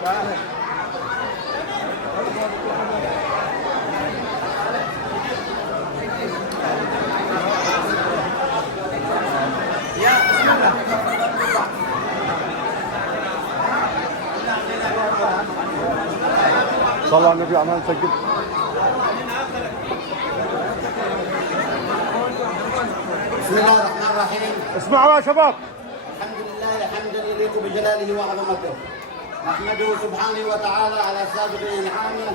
صلى على النبي عمال نسجل. بسم الله الرحمن الرحيم. اسمعوا يا شباب. الحمد لله حمدا يليق بجلاله وعظمته. نحمده سبحانه وتعالى على سابق انعامه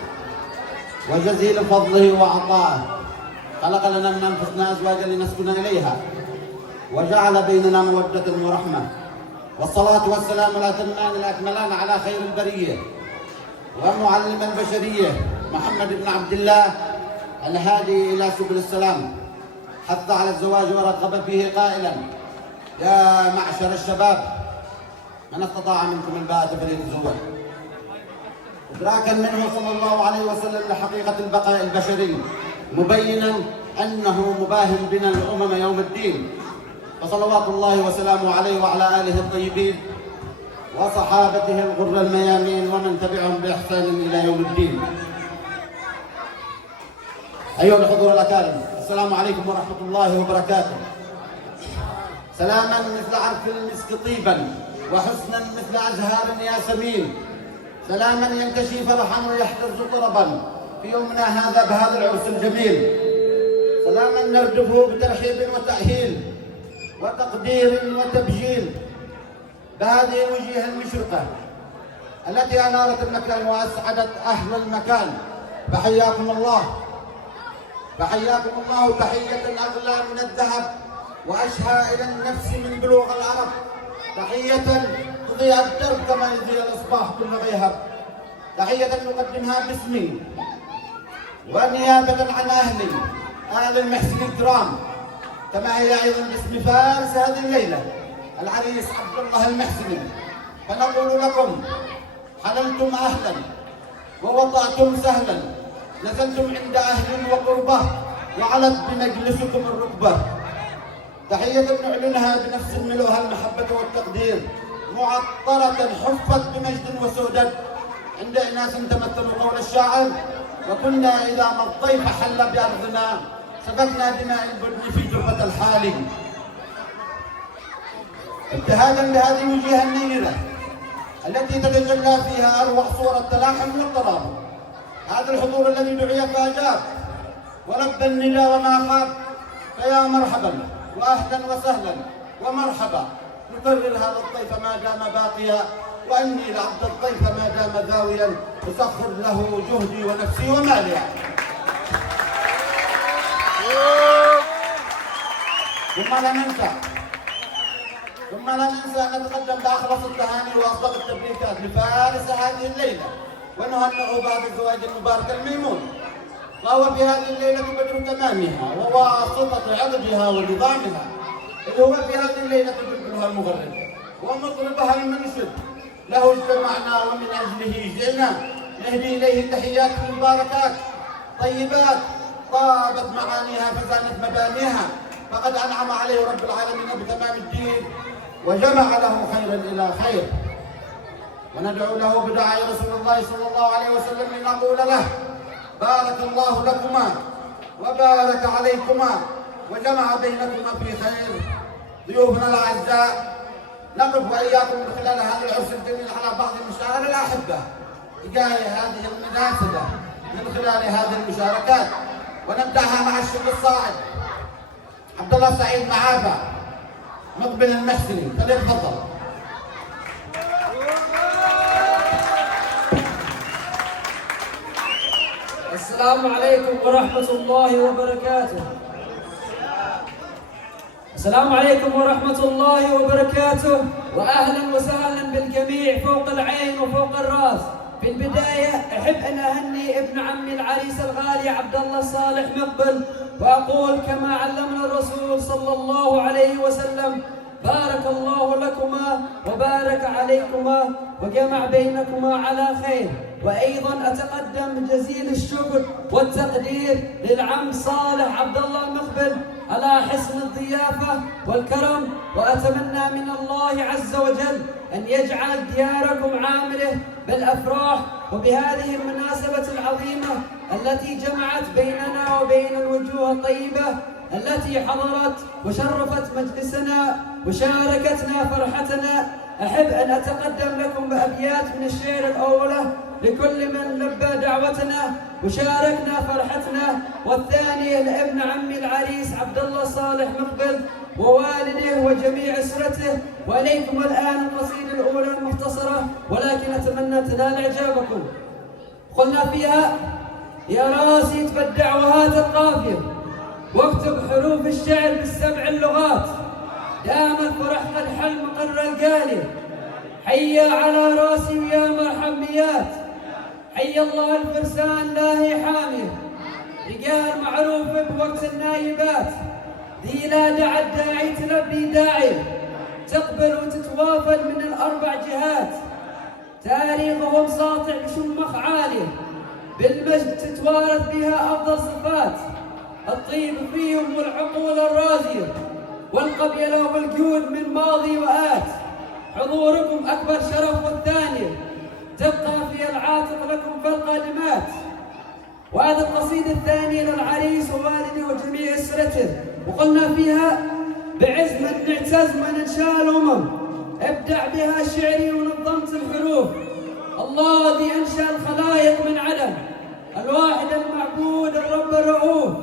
وجزيل فضله وعطائه. خلق لنا من انفسنا ازواجا لنسكن اليها وجعل بيننا موده ورحمه. والصلاه والسلام الاتمان الاكملان على خير البريه ومعلم البشريه محمد بن عبد الله الهادي الى سبل السلام. حث على الزواج ورغب فيه قائلا: يا معشر الشباب من استطاع منكم الباءة فليتزوج. إدراكا منه صلى الله عليه وسلم لحقيقة البقاء البشري، مبينا أنه مباهم بنا الأمم يوم الدين، فصلوات الله وسلامه عليه وعلى آله الطيبين وصحابته الغر الميامين ومن تبعهم بإحسان إلى يوم الدين. أيها الحضور الأكارم، السلام عليكم ورحمة الله وبركاته. سلاما مثل عرف المسك طيبا وحسنا مثل أزهار ياسمين. سلاما ينتشي فرحا ويحترز طربا في يومنا هذا بهذا العرس الجميل. سلاما نردفه بترحيب وتأهيل وتقدير وتبجيل بهذه الوجيه المشرقة التي أنارت المكان وأسعدت أهل المكان. فحياكم الله، فحياكم الله تحية أغلى من الذهب وأشهى إلى النفس من بلوغ العرب. تحية تضيء الدرب كما يضيء الإصباح كل غيهب. تحية نقدمها باسمي ونيابة عن أهل المحسن الكرام، كما هي أيضا باسم فارس هذه الليلة العريس عبد الله المحسني. فنقول لكم: حللتم أهلا ووطأتم سهلا، نزلتم عند أهل وقربة وعلت بمجلسكم الركبة. تحية نعلنها بنفس ملوها المحبة والتقدير، معطرة حفت بمجد وسؤدد عند إناس تمثلوا قول الشاعر: وكنا إذا ما الضيف حل بأرضنا سفكنا دماء البدن في جرفة الحال. ابتهاجا بهذه الوجيه النيرة التي تتجلى فيها أروع صور التلاحم والترابط، هذا الحضور الذي دعي فأجاب ولبى النداء وما خاب، فيا مرحبا واهلا وسهلا ومرحبا. نكرر هذا الضيف ما دام باقيا، واني لعبد الضيف ما دام ذاويا، اسخر له جهدي ونفسي ومالي. ثم لا ننسى ان نتقدم باخلص التهاني واصدق التبريكات لفارس هذه الليله، ونهنئ بعد الزواج المبارك الميمون، وهو في هذه الليلة بدر تمامها وواسطة عقدها ونظامها، إذ هو في هذه الليلة بلبلها المغرد ومطربها المنشد. له اجتمعنا ومن أجله جئنا نهدي إليه تحيات مباركات طيبات طابت معانيها فزانت مبانيها، فقد أنعم عليه رب العالمين بتمام الدين وجمع له خيرا إلى خير. وندعو له بدعاء رسول الله صلى الله عليه وسلم لنقول له: بارك الله لكما وبارك عليكما وجمع بينكما في خير. ضيوفنا الاعزاء، نقف واياكم من خلال هذا العرس الجميل على بعض المشاعر الاحبه تجاه هذه المناسبه من خلال هذه المشاركات، ونبداها مع الشيخ الصاعد عبد الله سعيد معافى مقبل المحسني، فليتفضل. السلام عليكم ورحمة الله وبركاته. السلام عليكم ورحمة الله وبركاته، وأهلا وسهلا بالجميع فوق العين وفوق الرأس. في البداية أحب أن أهني ابن عمي العريس الغالي عبد الله الصالح مقبل، وأقول كما علمنا الرسول صلى الله عليه وسلم: بارك الله لكما وبارك عليكما وجمع بينكما على خير. وأيضا أتقدم بجزيل الشكر والتقدير للعم صالح عبد الله مقبل على حسن الضيافة والكرم، وأتمنى من الله عز وجل أن يجعل دياركم عامرة بالأفراح. وبهذه المناسبة العظيمة التي جمعت بيننا وبين الوجوه الطيبة التي حضرت وشرفت مجلسنا وشاركتنا فرحتنا، أحب أن أتقدم لكم بأبيات من الشعر الأولى لكل من لبى دعوتنا وشاركنا فرحتنا، والثانية لابن عمي العريس عبد الله صالح مقبل ووالده وجميع أسرته. وإليكم الآن القصيدة الأولى المختصرة، ولكن أتمنى تنال إعجابكم. قلنا فيها: يا راسي تبدع وهات القافية، واكتب حروف الشعر بالسبع اللغات، دام الفرح قد حل مقر القالية، حيا على راسي ويا مرحميات، حيا الله الفرسان لاهي حامية، رجال معروف بوقت النايبات، ذي لا دعا الداعي تلبي داعي، تقبل وتتوافد من الأربع جهات، تاريخهم ساطع بشمخ عالية، بالمجد تتوارث بها أفضل صفات، الطيب فيهم والعقول الرازية، والقبيلة والجود من ماضي وآت، حضوركم أكبر شرف والثانية، تبقى في العاتق لكم في القادمات. وهذا القصيدة الثانية للعريس ووالده وجميع أسرته، وقلنا فيها: بعز من نعتز من انشاء الأمم، ابدع بها شعري ونظمت الحروف، الله الذي أنشأ الخلائق من عدم، الواحد المعبود الرب الرؤوف،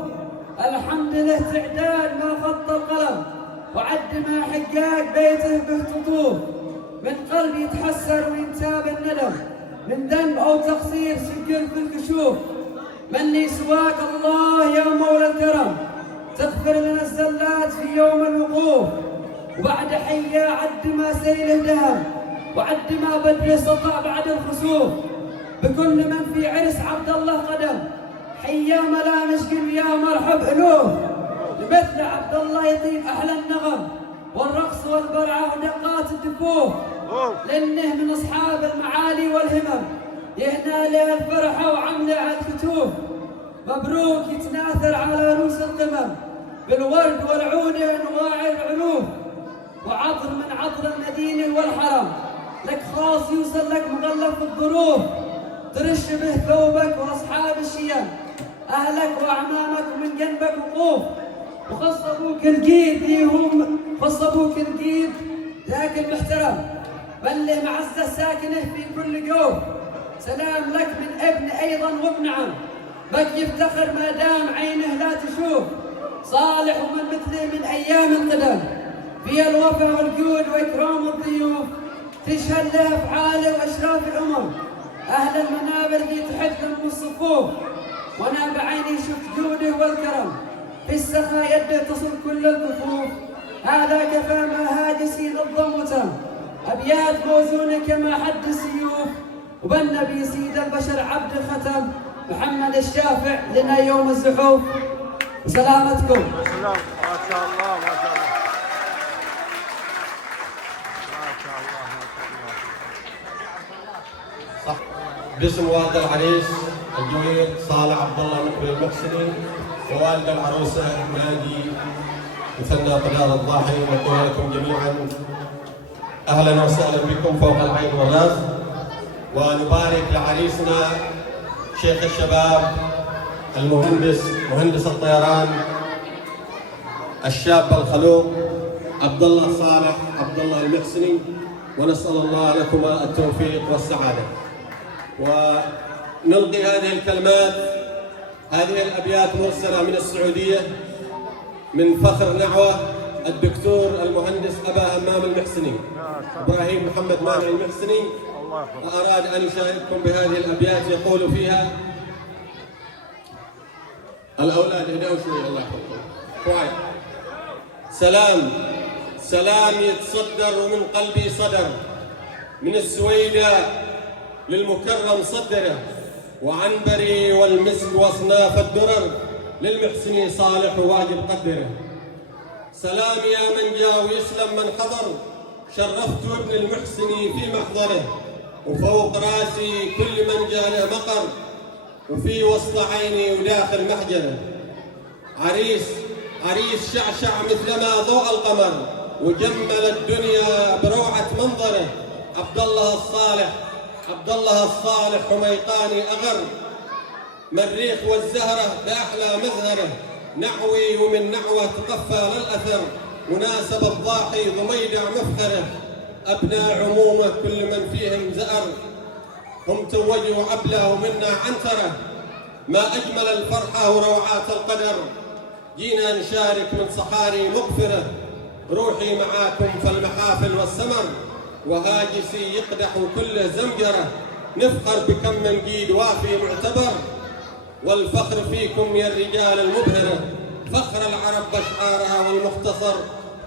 الحمد له تعداد ما خط القلم، وعد ما حقاق بيته بهتطوف، من قلب يتحسر وينتاب الندم، من ذنب أو تقصير سجل في الكشوف، من لي سواك الله يا مولى الكرم، تغفر لنا الزلات في يوم الوقوف، وبعد حيا عد ما سيله دهم، وعد ما بدري سطع بعد الخسوف، بكل من في عرس عبد الله قدم، حيا ملامش قل يا مرحب ألوف، لمثل عبد الله يطيب أحلى النغم والرقص والبرعة ودقات الدفوف، لأنه من أصحاب المعالي والهمم، يهنى له الفرحة وعمله على الكتوف، مبروك يتناثر على رؤوس القمم بالورد والعود أنواع العلوف، وعطر من عطر المدينة والحرم، لك خاص يوصل لك مغلف الظروف، ترش به ثوبك وأصحاب الشيم، أهلك وأعمامك ومن جنبك وقوف، وخص أبوك الجيد ليهم، خص أبوك الجيد ذاك المحترم، بله معزة ساكنه في كل جوف، سلام لك من ابن أيضا وابن عم، بك يفتخر ما دام عينه لا تشوف، صالح ومن مثله من أيام القدم، في الوفا والجود وإكرام الضيوف، تشهد له أفعاله وأشراف الأمم، أهل المنابر ذي تحد من الصفوف، وأنا بعيني شفت جوده والكرم، في السخاء يده تصل كل الكفوف، هذا كفى ما هاجسي نظم وتم، أبيات موزونة كما حد السيوف، وبالنبي سيد البشر عبد ختم، محمد الشافع لنا يوم الزحوف، وسلامتكم. ما شاء الله ما شاء الله ما شاء الله صح. باسم والد العريس الجوير صالح عبد الله مقبل المحسني ووالد العروسه نادي مثنى قدار الضاحي، نقول لكم جميعا اهلا وسهلا بكم فوق العين والراس، ونبارك لعريسنا شيخ الشباب مهندس الطيران الشاب الخلوق عبد الله صالح عبد الله المحسني، ونسأل الله لكما التوفيق والسعادة. ونلقي هذه الكلمات، هذه الأبيات مرسلة من السعودية من فخر نعوة الدكتور المهندس أبا همام المحسني إبراهيم محمد مانع المحسني، وأراد أن يشارككم بهذه الأبيات. يقول فيها: الأولاد هدوا شوي الله يحفظكم كويس. سلام يتصدر ومن قلبي صدر، من السويدة للمكرم صدره، وعنبري والمسك واصناف الدرر، للمحسني صالح وواجب قدره. سلام يا من جاء ويسلم من حضر، شرفت ابن المحسني في محضره، وفوق راسي كل من جاء له مقر، وفي وسط عيني وداخل محجره. عريس شعشع مثلما ضوء القمر، وجمل الدنيا بروعة منظره. عبد الله الصالح حميقاني أغر، مريخ والزهرة بأحلى مظهره، نعوي ومن نعوة تقفى للأثر، مناسب الضاحي ضميدع مفخره. أبناء عمومه كل من فيهم زأر، هم توجوا عبله ومنا عنتره، ما أجمل الفرحة وروعات القدر، جينا نشارك من صحاري مغفرة، روحي معاكم في المحافل والسمر، وهاجسي يقدح كله زمجرة، نفخر بكم من جيد وافي معتبر، والفخر فيكم يا الرجال المبهرة، فخر العرب بأشعارها والمختصر،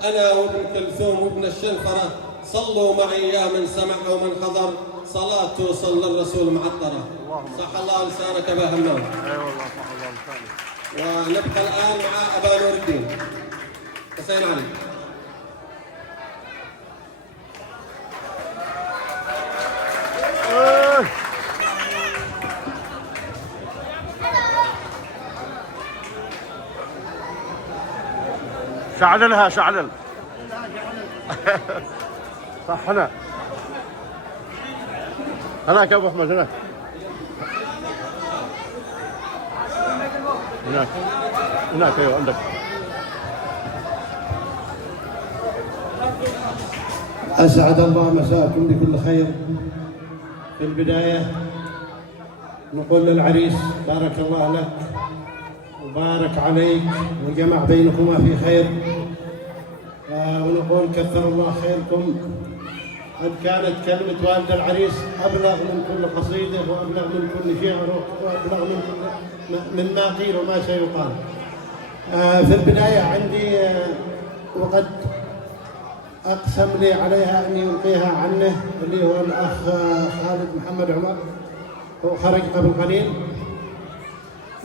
أنا وابن كلثوم وابن الشنفرة، صلوا معي يا من سمع ومن حضر، صلاة توصل للرسول معطرة. صح الله لسانك أبا همام. اي والله صح الله لسانك. ونبقى الآن مع أبا نور الدين حسين علي. شعللها شعلل. صح هنا هناك يا ابو احمد، هناك ايوه عندك. أسعد الله مساكم بكل خير. في البداية نقول للعريس بارك الله لك وبارك عليك وجمع بينكما في خير، ونقول كثر الله خيركم. قد كانت كلمة والد العريس أبلغ من كل قصيدة وأبلغ من كل شعر وأبلغ مما قيل وما سيقال. في البداية عندي وقد أقسم لي عليها أن يلقيها عنه اللي هو الأخ خالد محمد عمر، هو خرج قبل قليل،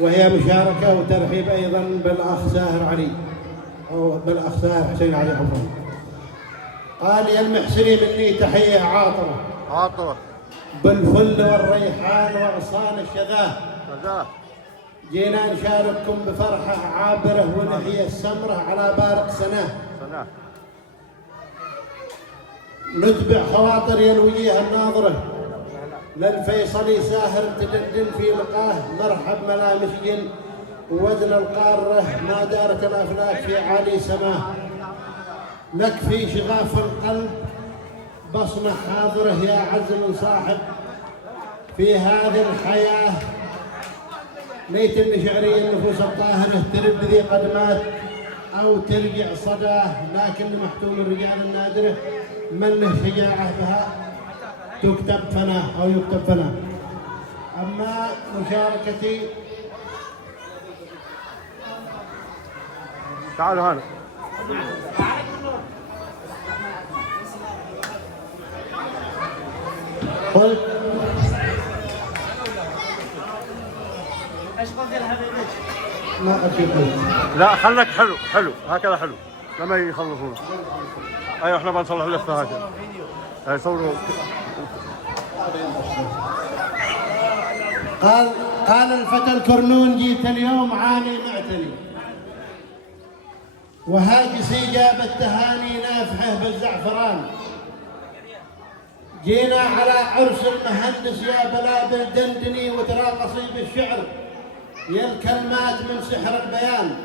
وهي مشاركة وترحيب أيضا بالأخ ساهر علي أو بالأخ ساهر حسين علي عمر. قال يا المحسني مني تحية عاطرة بالفل والريحان وغصان الشذاه، جينا نشارككم بفرحة عابرة ونحية السمرة على بارق سناه، نتبع خواطر يا الوجيه الناظرة للفيصلي ساهر تدندن في لقاه، مرحب ملامسي ووزن القارة ما دارت الأفلاك في عالي سماه، لك في شغاف القلب بصمة حاضرة يا عز من صاحب في هذه الحياة، ليت ان شعري النفوس الطاهرة ترد ذي قدمات أو ترجع صداه، لكن محتوم الرجال النادرة من له شجاعة بها تكتب فناه أو يكتب فناه. أما مشاركتي تعالوا هنا. قلت ما أشوف. لا خلك حلو هكذا حلو لما يخلصون. ايوه احنا بنصلح اللفه هكذا. اي صوروا. قال الفتى الكرنون جيت اليوم عاني معتني، وهاجسي جاب التهاني نافحه بالزعفران، جينا على عرس المهندس يا بلابل دندني وتراقصي بالشعر، يا الكلمات من سحر البيان.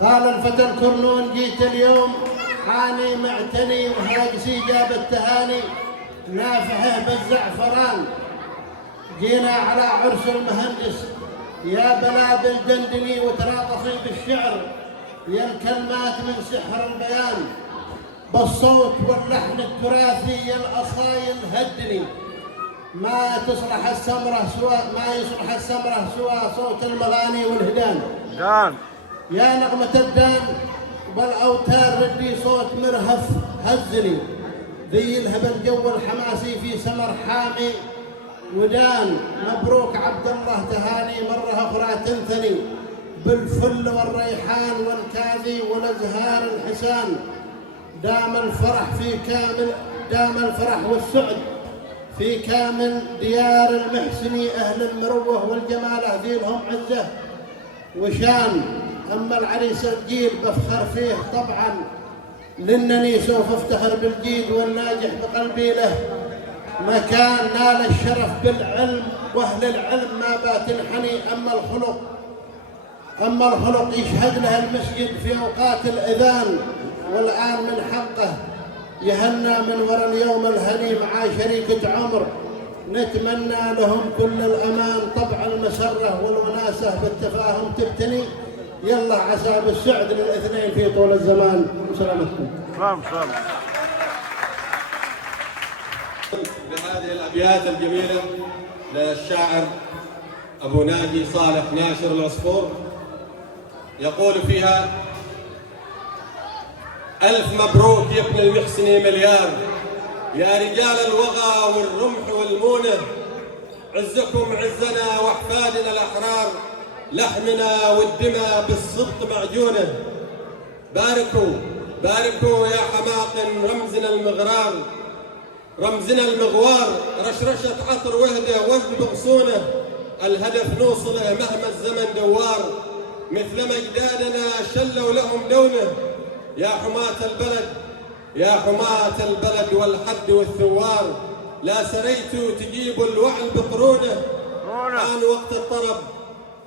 قال الفتى الكرنون جيت اليوم عاني معتني، وهاجسي جاب التهاني نافحه بالزعفران، جينا على عرس المهندس يا بلابل دندني وتراقصي بالشعر، يا الكلمات من سحر البيان، بالصوت واللحن التراثي يا الأصايل هدني، ما يصلح السمرة سوى صوت المغاني والهدان. يا نغمة الدان والأوتار ردي صوت مرهف هزني، ذي الهبل جو الحماسي في سمر حامي ودان، مبروك عبد الله تهاني مرة أخرى تنثني، بالفل والريحان والكاذي والازهار الحسان. دام الفرح والسعد في كامل ديار المحسني. أهل المروة والجمال ذي لهم عزة وشان. أما العريس الجيل بفخر فيه طبعا، لأنني سوف افتخر بالجيد والناجح بقلبي له مكان. نال الشرف بالعلم وأهل العلم ما بات انحني. أما الخلق يشهد له المسجد في أوقات الأذان، والآن من حقه يهنى من وراء اليوم الهني مع شريكة عمر. نتمنى لهم كل الأمان، طبع المسرة والوناسة بالتفاهم تبتني. يلا عسى بالسعد للاثنين في طول الزمان. سلامتكم. سلام. بهذه الأبيات الجميلة للشاعر أبو ناجي صالح ناشر العصفور، يقول فيها: ألف مبروك يا ابن المحسني مليار، يا رجال الوغى والرمح والمونة، عزكم عزنا وأحفادنا الأحرار، لحمنا والدماء بالصدق معجونة. باركوا يا حماق رمزنا المغوار، رشرشة عطر وهدة وجد بغصونه، الهدف نوصله مهما الزمن دوار، مثل اجدادنا شلوا لهم دونه. يا حماة البلد والحد والثوار، لا سريتوا تجيبوا الوعل بقرونه.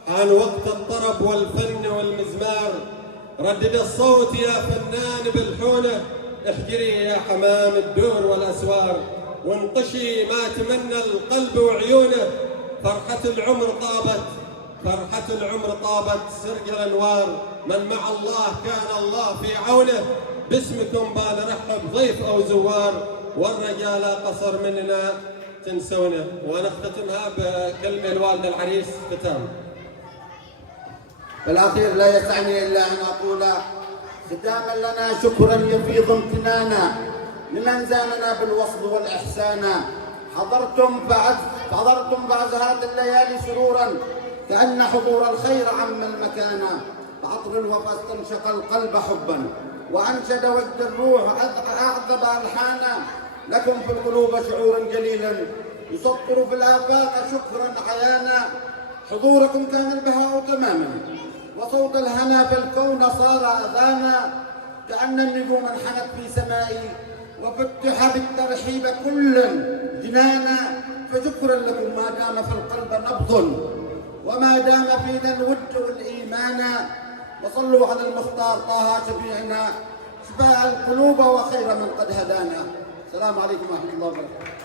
حان وقت الطرب والفن والمزمار، ردد الصوت يا فنان بالحونه. احجري يا حمام الدور والأسوار، وانقشي ما تمنى القلب وعيونه. فرحة العمر طابت سرج الأنوار، من مع الله كان الله في عونه. باسمكم بنرحب ضيف أو زوار، والرجال قصر مننا تنسونه. ونختتمها بكلمة الوالدة العريس ختام. بالأخير لا يسعني إلا أن أقول ختاما لنا شكرا يفيض امتنانا لمن زاننا بالوصل والإحسان. حضرتم بعزهات الليالي سرورا، كأن حضور الخير عم المكانا. بعطر الوفا استنشق القلب حبا، وأنشد وجد الروح أعذب ألحانا. لكم في القلوب شعورا جليلا يسطر في الآفاق شكرا عيانا. حضوركم كان البهاء تماما، وصوت الهنا في الكون صار أذانا. كأن النجوم انحنت في سمائي، وفتح بالترحيب كل جنانا. فشكرا لكم ما دام في القلب نبض، وما دام فينا الود والإيمان. وصلوا على المختار طه شفيعنا، شفاء القلوب وخير من قد هدانا. السلام عليكم ورحمة الله وبركاته.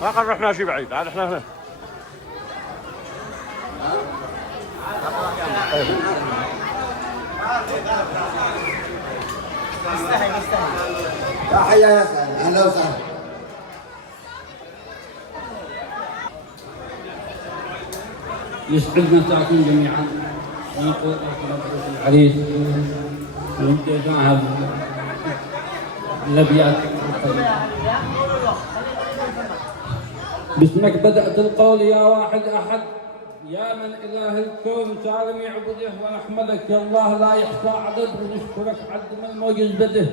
ما قد رحنا شي بعيد، عاد احنا هنا. تحية يا سهلا، أهلا وسهلا. يسعد مساكم جميعا، ونقول العريس ونبدأ معها الأبيات. باسمك بدأت القول يا واحد أحد، يا من إله الكون سالم يعبده، ونحمدك يا الله لا يحصى عدد، ونشكرك عد من موجز بده.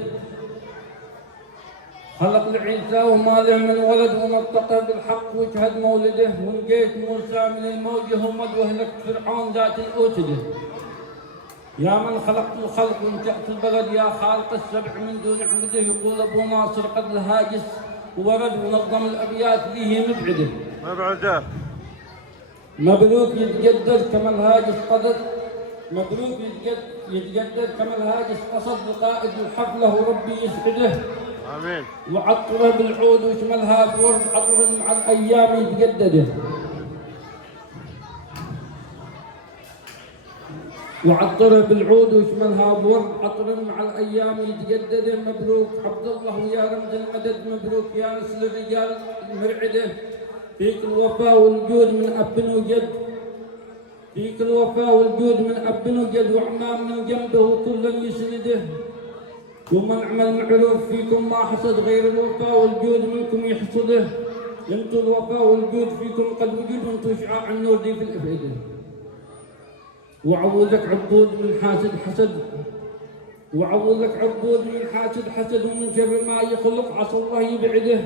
خلق لعيسى وما له من ولد، ونطق بالحق وشهد مولده، ونجيت موسى من الموجه ومد لك فرعون ذات الأوتده. يا من خلقت الخلق وانشأت البلد، يا خالق السبع من دون عمده. يقول أبو ناصر قد الهاجس ورد، ونظم الأبيات به مبعده. مبروك يتجدد كما الهاجس قدر، مبروك يتجدد كما الهاجس قصد. لقائد الحفله ربي يسعده، امين. وعطره بالعود وشملها بورد، عطر مع الايام يتجدده. وعطره بالعود وشملها بورد، عطر مع الايام يتجدد. مبروك عبد الله ويا رمز المدد، مبروك يا نسل الرجال المرعده. فيك الوفاء والجود من اب وجد، فيك الوفاء والجود من أب وجد وعمام من جنبه وكلا يسنده. ومن عمل معروف فيكم ما حسد غير الوفاء والجود منكم يحصده. انتم الوفاء والجود فيكم قد وجد وانتم شعاع النور دي في الأفئدة. وعوذك عبود من حاسد حسد، وعوذك عبود من حاسد حسد ومن شر ما يخلق عسى الله يبعده.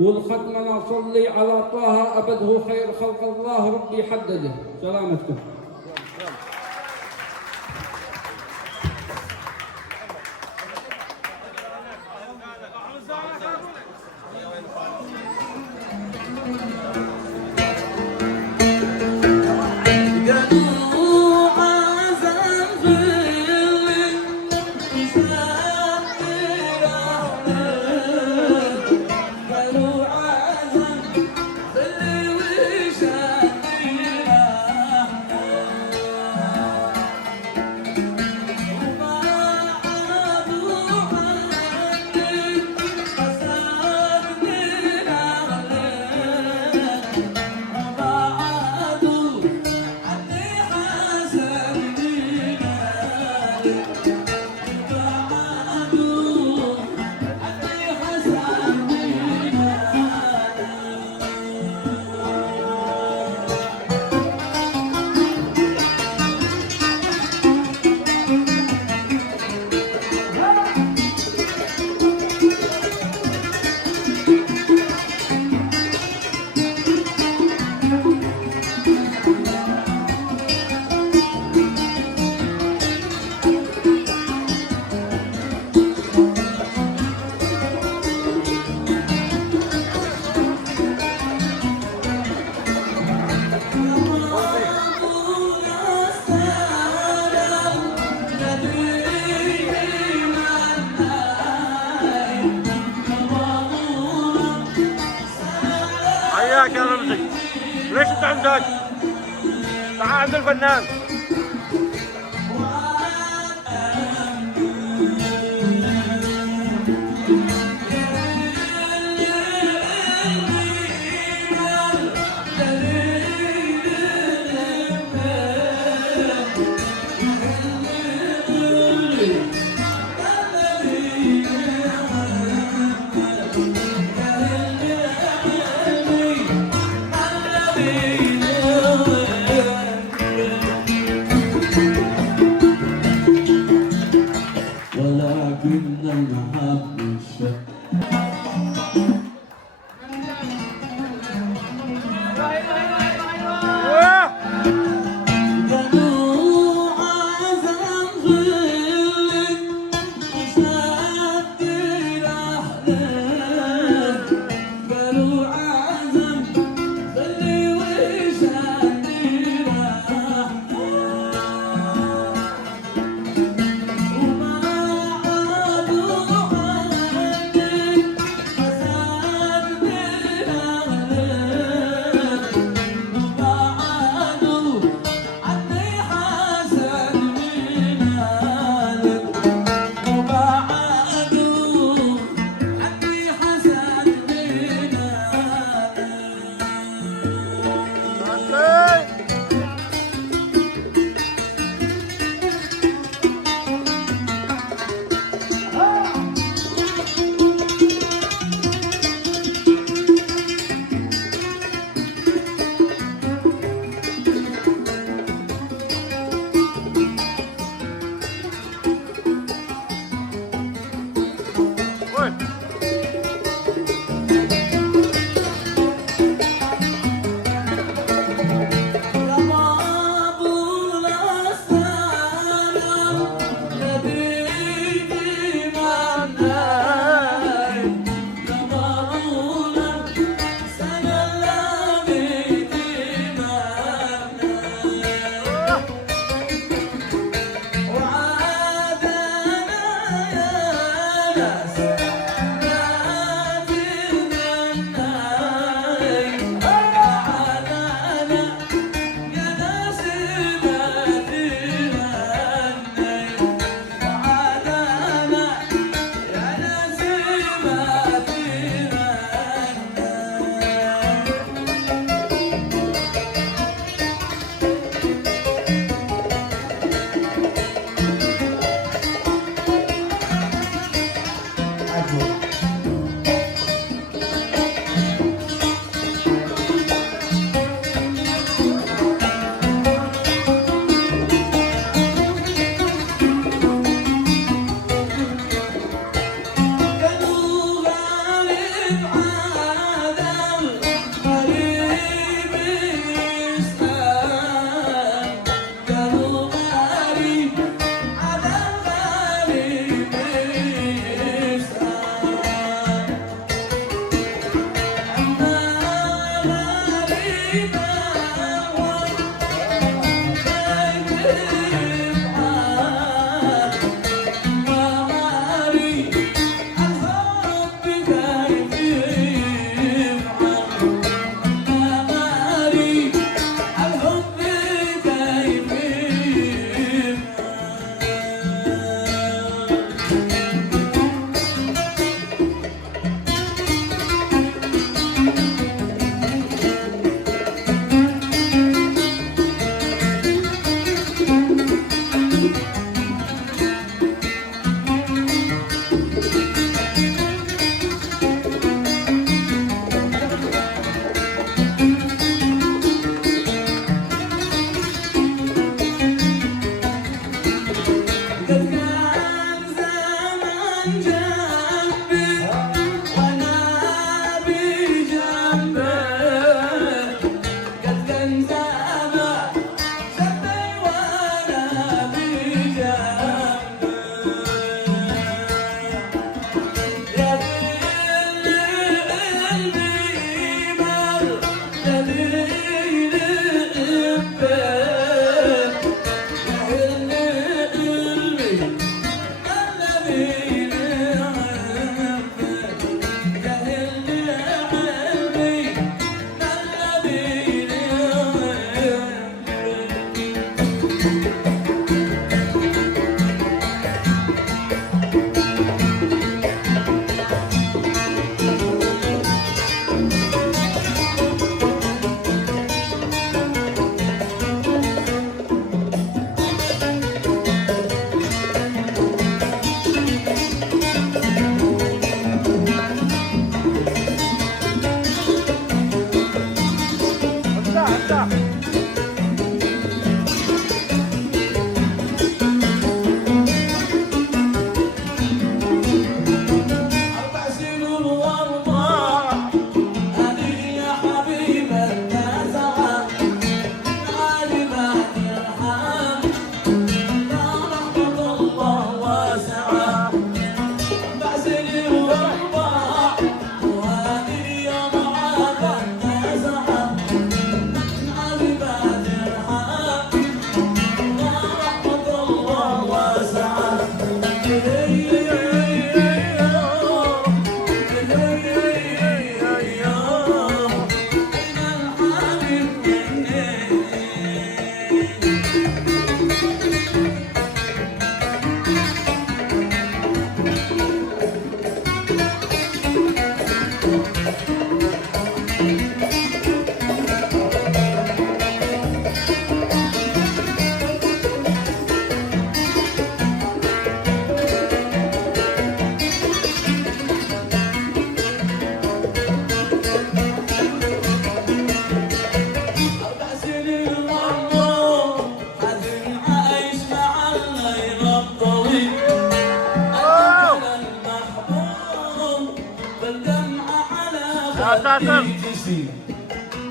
والختم انا صلي على طه ابده خير خلق الله ربي حدده. سلامتكم. حياك يا رمزي. ليش انت عندك؟ تعال عند الفنان.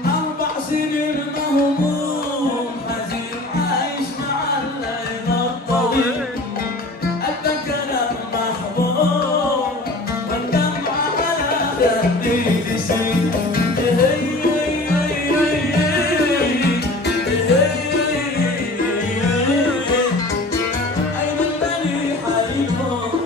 4 سنين مهموم حزين عايش مع الليل الطويل أتذكر المحبوب والدمع على خدي تسيل أين الذي حيكون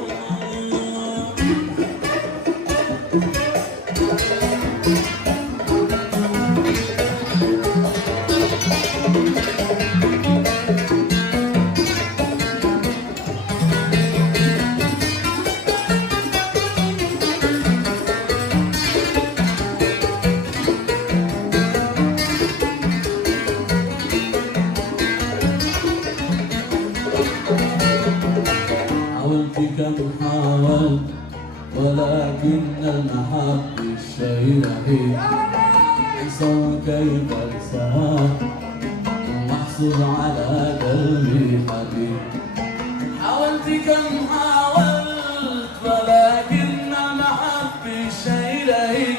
حاولت كم حاولت ولكن المحب الشيء رهيب انسى كيف انساه ومحصور على قلبي حبيب حاولت كم حاولت ولكن المحب الشيء رهيب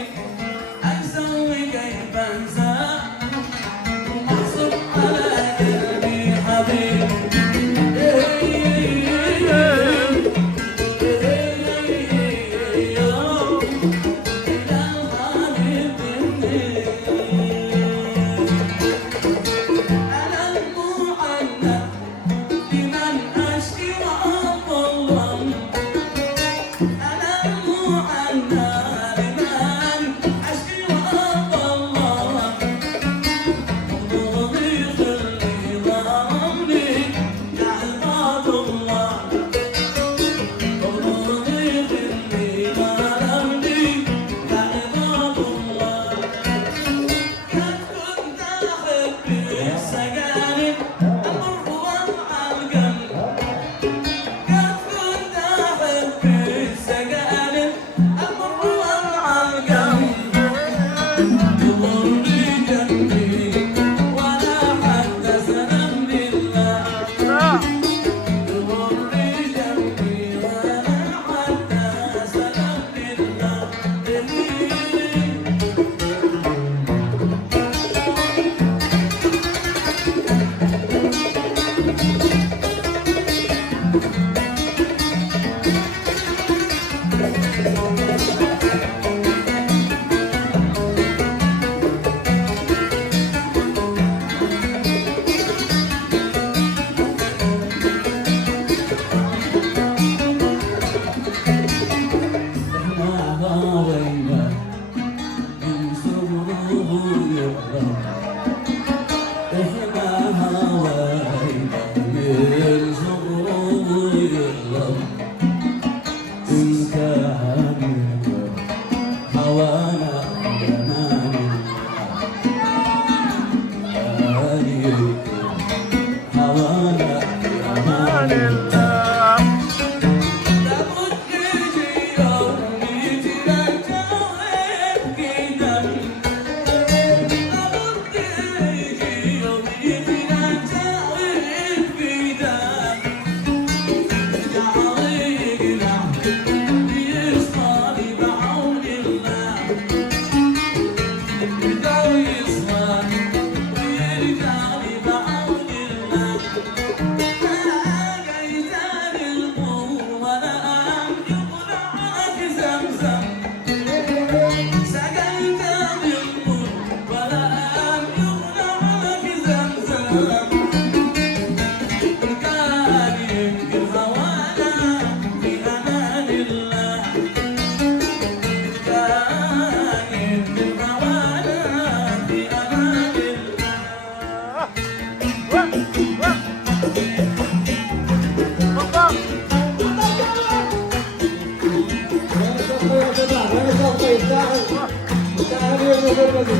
يستاهل يوم البدر.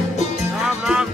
نعم نعم.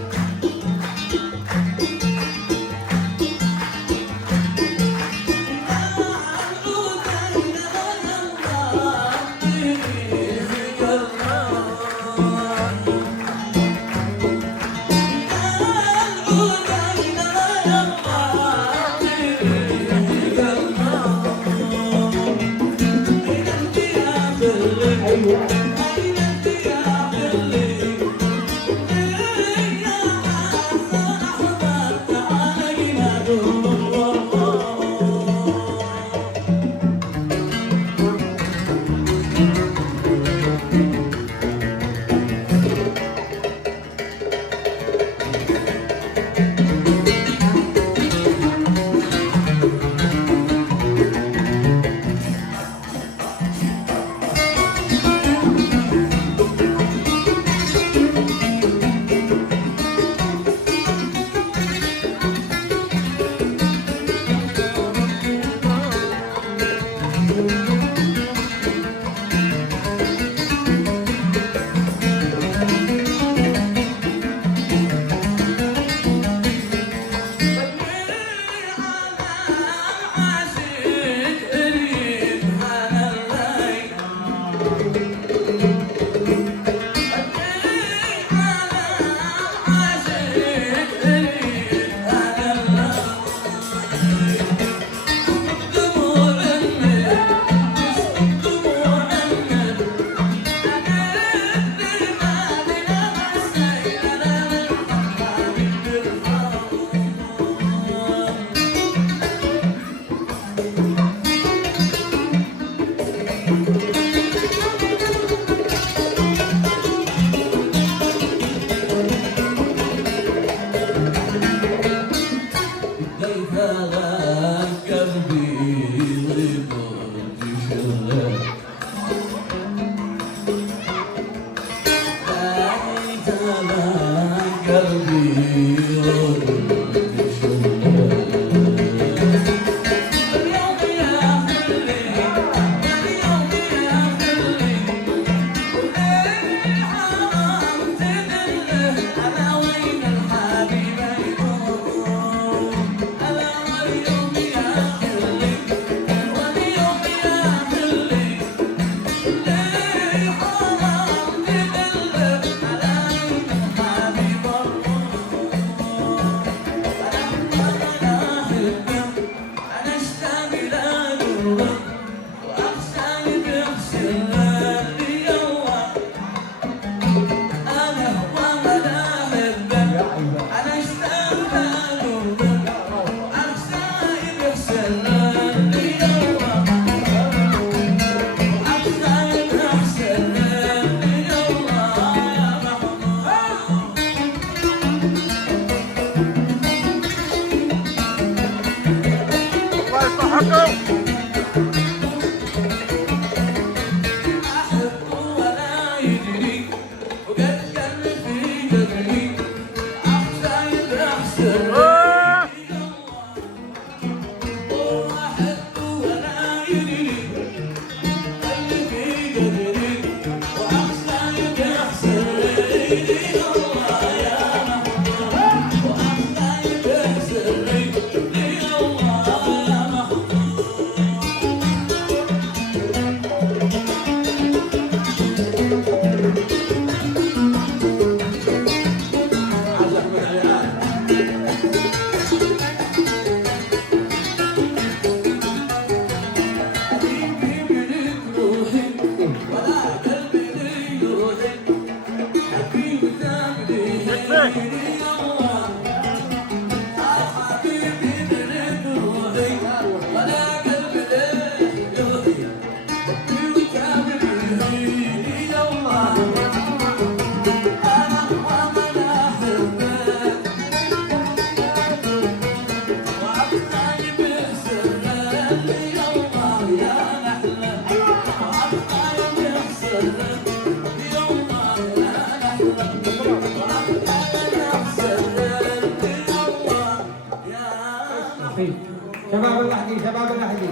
شباب اللحدي شباب اللحدي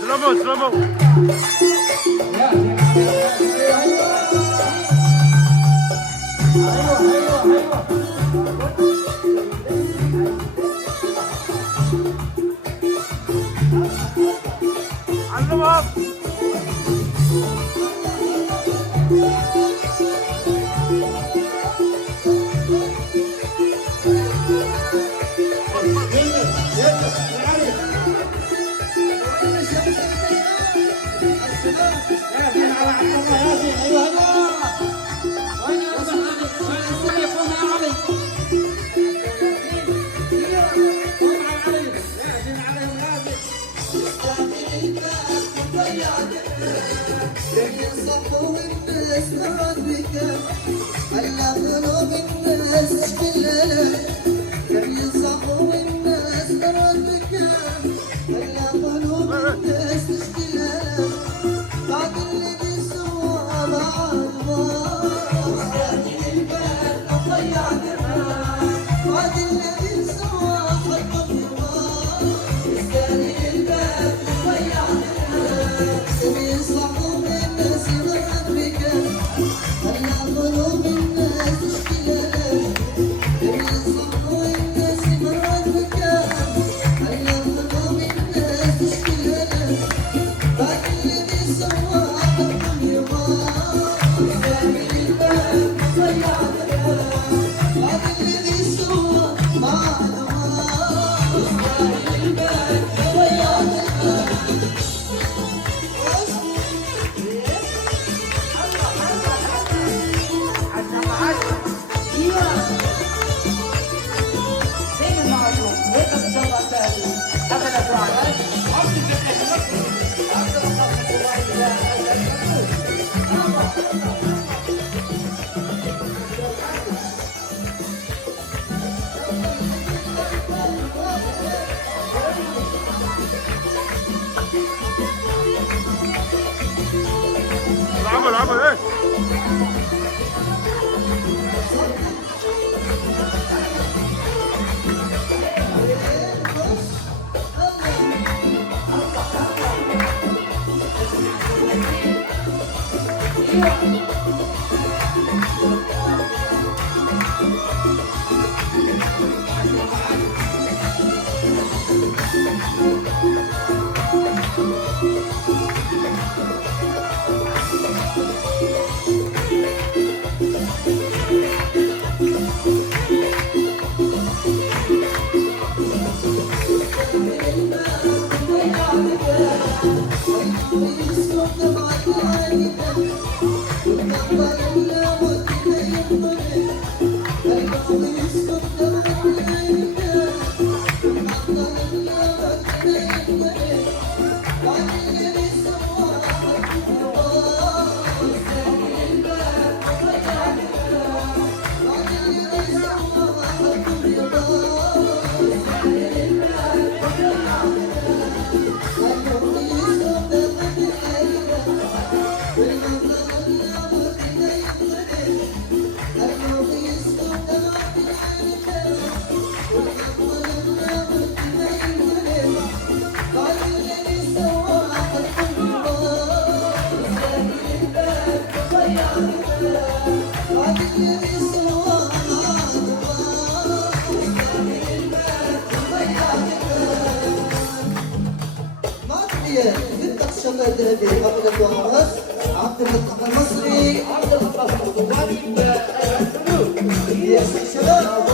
سلامو سلامو. يا العمل ايه؟ عبد اللطيف المصري يا شباب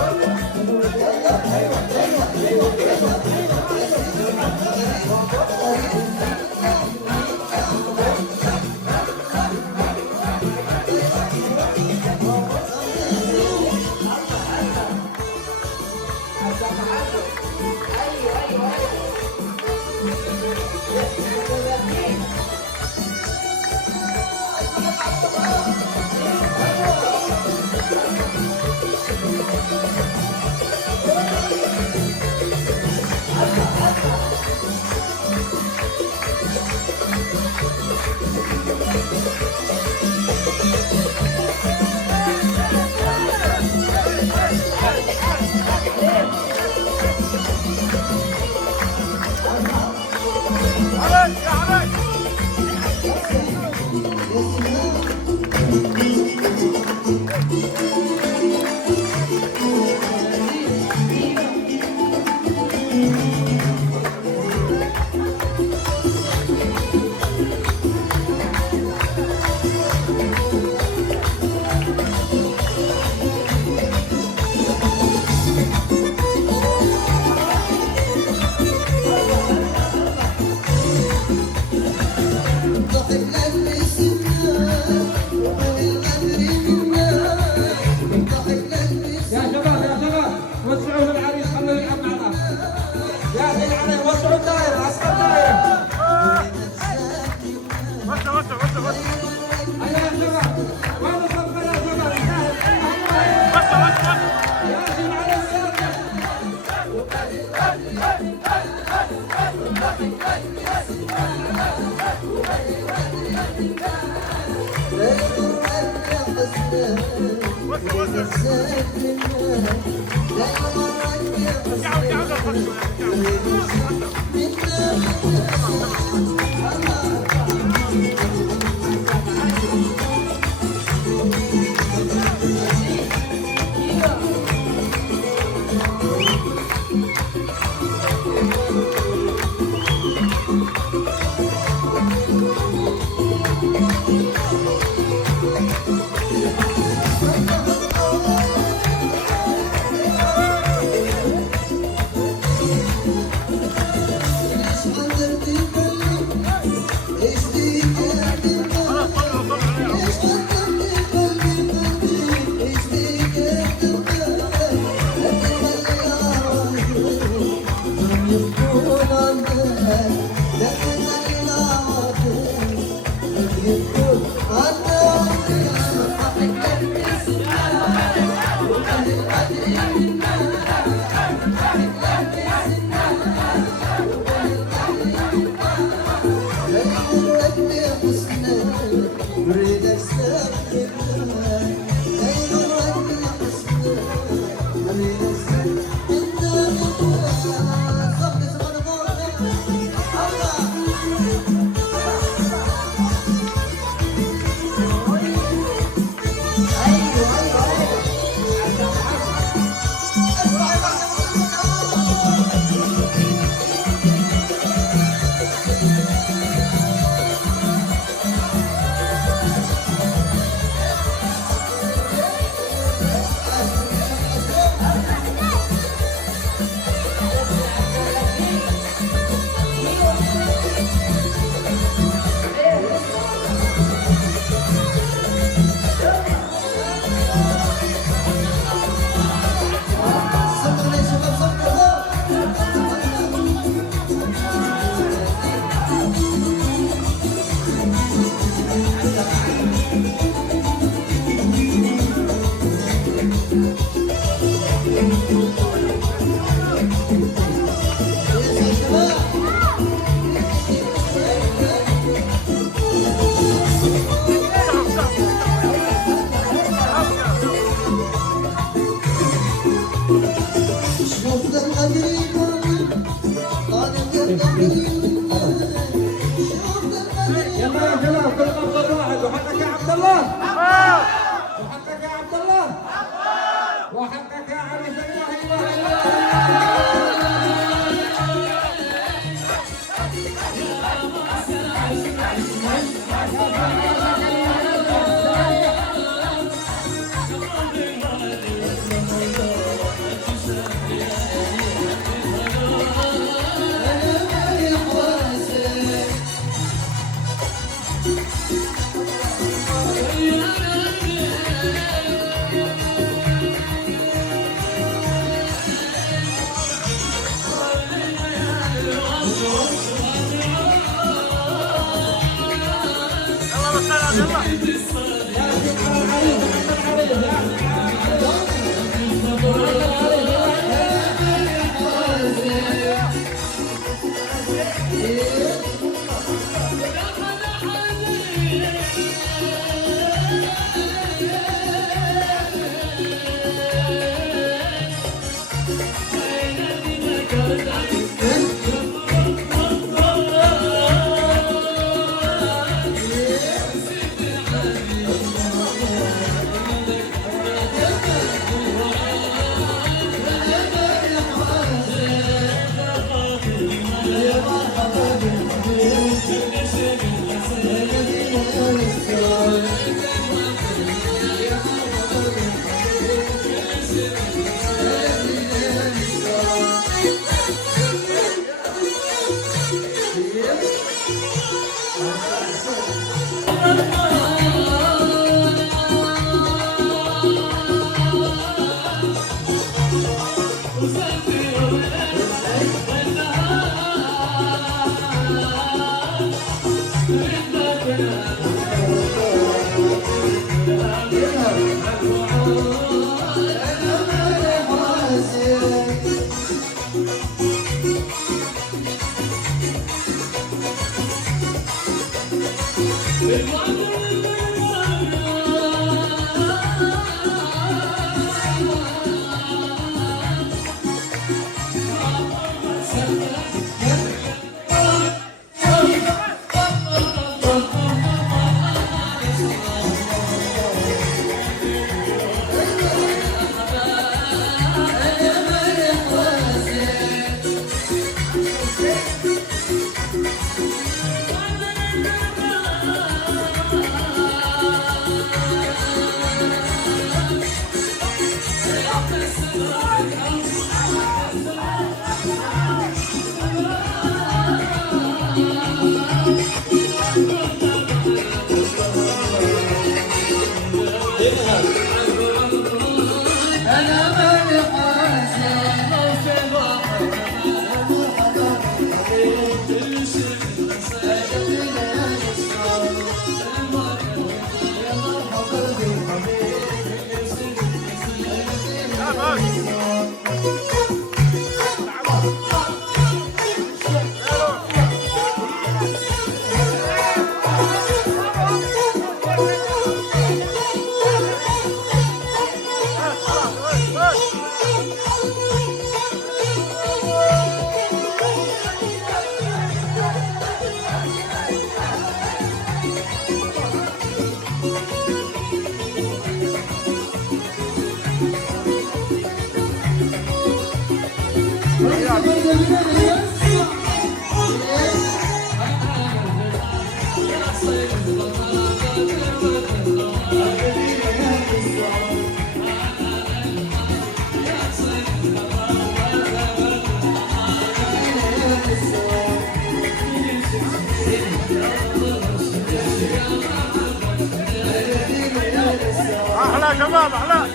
احلى شباب احلى.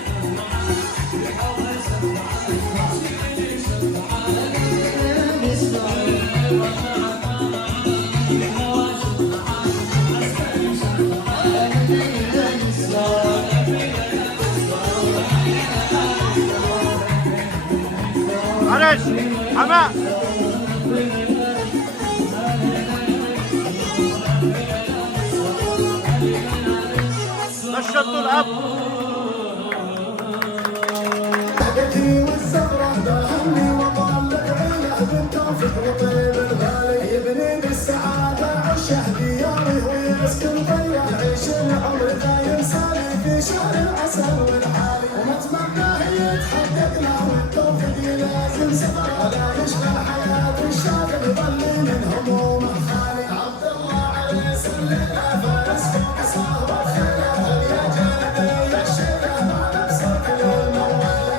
معلش حماء نشطوا الاب. حقتي والزهرة دهني وطلع عينه بنت وطيب الغالي يبني بالسعادة عشه دياري ويسكن طيب عيش العمر دايم سالي في شهر العسل والعالي ومتمناه يتحقق له والتوفيق لازم سفر لا يشغل حياة الشاغل يظل من هموم خالي عبد الله عليه سلم فارس فوق صهر الخير يا جانبي الشيله مع نفسك للموالي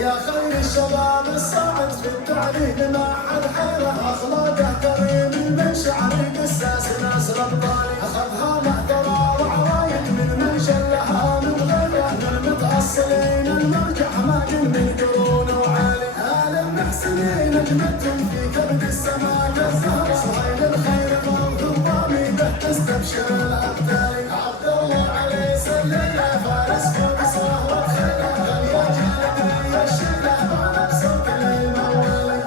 يا خير الشباب الصاعد في التعليم مع الحيرة أخلاقه كريم المشعر قساس ناس رباني أخذها محترى وعوايد من شلها من غيره من المتأصلين المرجع ما من قرون وعالي آل المحسنين نجمتهم في كبد السماء كالزهرة صهيل الخير فوق الضامي به تستبشر الأبدال عبد الله عليه سلم فارس فوق صهر الخير يا جانبي الشيله مع نفسك للموالي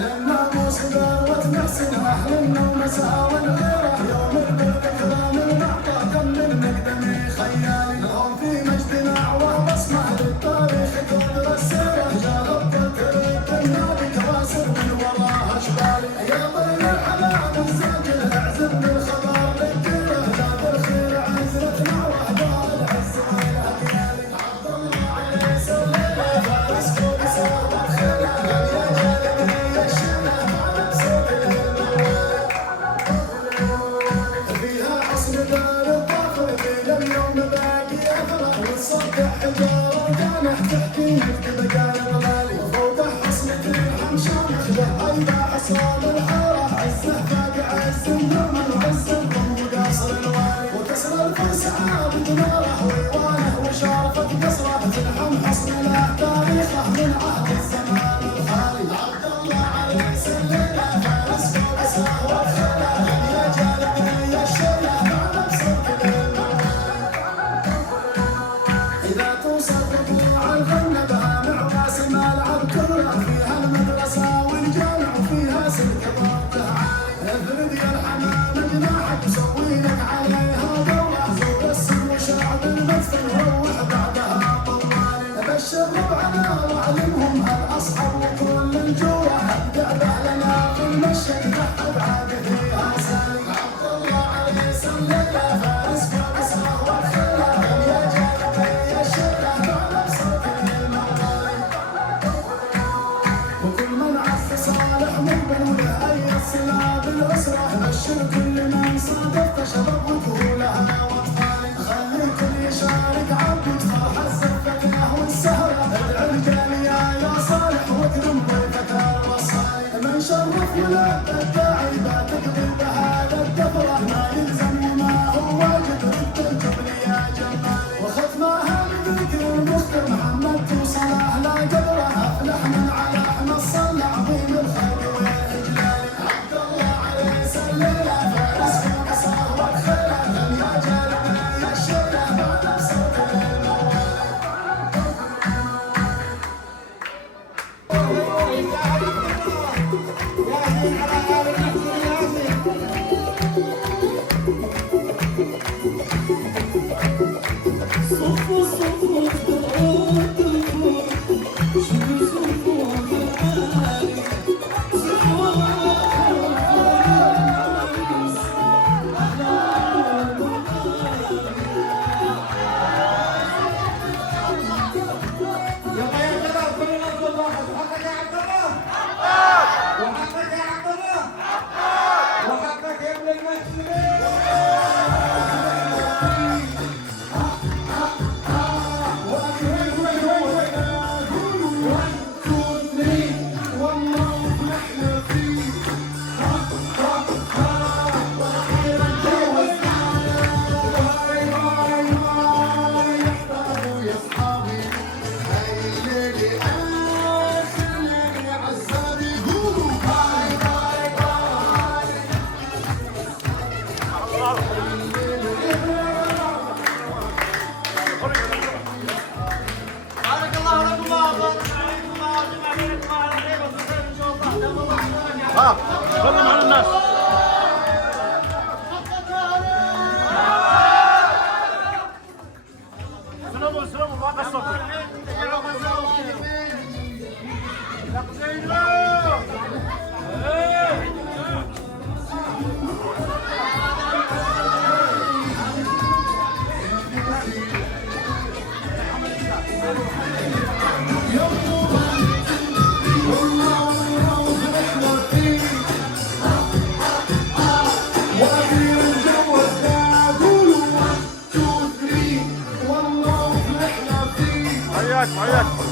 لما موسى وتنحسن أهل ومساء والغيرة يوم بالذكرى من معطى كم من مقدمي خيالي لهم في مجدنا وبصمة للتاريخ تدرى السيرة جاهبت الدنيا بكواسر من وراها جبالي يا طير الحلال الزاجل اعزم بالخبر للديرة جاب الخير عزرتنا واهداء العز والأكيالي عبد الله عليه سلم فارس فوق سهر الخير يا جانبي الشيله مع نفسك للموالي حياك